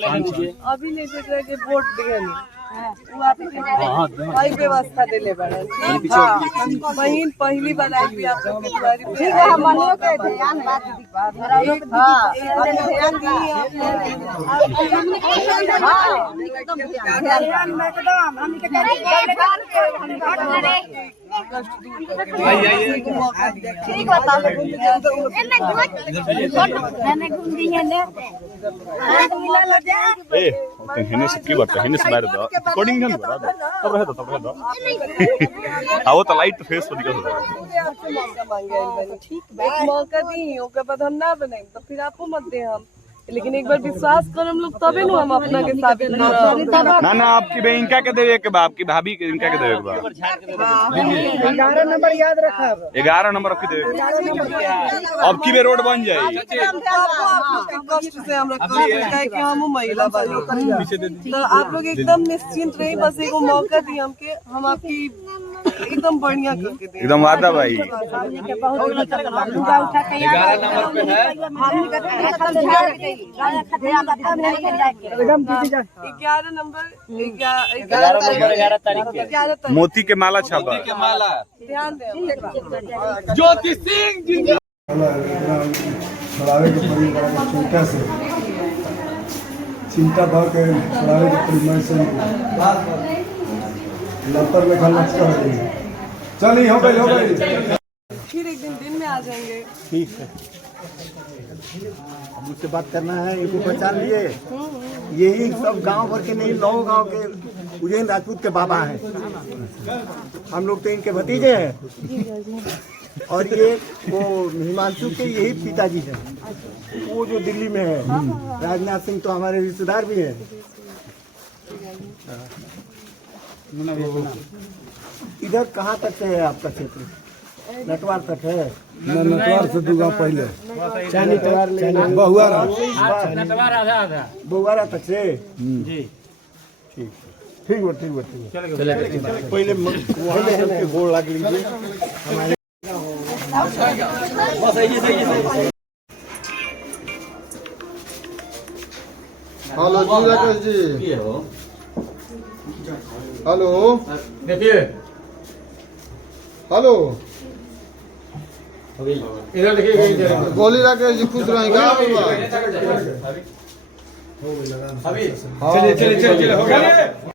अभी नहीं देख रहे कि वोट दिए वो आप वही व्यवस्था दिले बड़े बहन पहली बार आई भी आप लोग की दुआरी पे रिकॉर्डिंग तब रहे तो आओ तो लाइट फेस पर दिखा मौका दी ओकर बाद हम ना बनाई तो फिर आपको मत दे हम लेकिन एक बार विश्वास कर हम लोग तबे न हम अपना के साबित ना आपकी बे इनका के देवे के बा आपकी भाभी के इनका के देवे के बा 11 नंबर याद रखा 11 नंबर आपकी देवे अब की बे रोड बन जाए कष्ट से हमरा कष्ट है कि हम महिला वाली तो आप लोग एकदम निश्चिंत रहिए बस एक मौका दी हमके हम आपकी एकदम बढ़िया करके दे एकदम वादा भाई 11 नंबर पे है 11 नंबर 11 तारीख मोती के माला छापा ध्यान दे ज्योति सिंह चिंता भाव के छुड़ावे के परिमाण से लतर में खाना चलिए हो गई फिर एक दिन में आ जाएंगे ठीक है मुझसे बात करना है इनको पहचान लिए यही सब गांव भर के नहीं 9 गांव के उज्जैन राजपूत के बाबा हैं हम लोग तो इनके भतीजे हैं और ये वो हिमांशु के यही पिताजी हैं वो जो दिल्ली में है राजनाथ सिंह तो हमारे रिश्तेदार भी हैं इधर कहाँ तक से है आपका क्षेत्र नटवार तक है नटवार से 2 गांव पहले बहुआरा तक से जी ठीक पहले गोड़ लग लीजिए हेलो जी राकेश जी हेलो देखिए हेलो इधर देखिए बोली राकेश जी खुश रहेंगे चलिए हो गया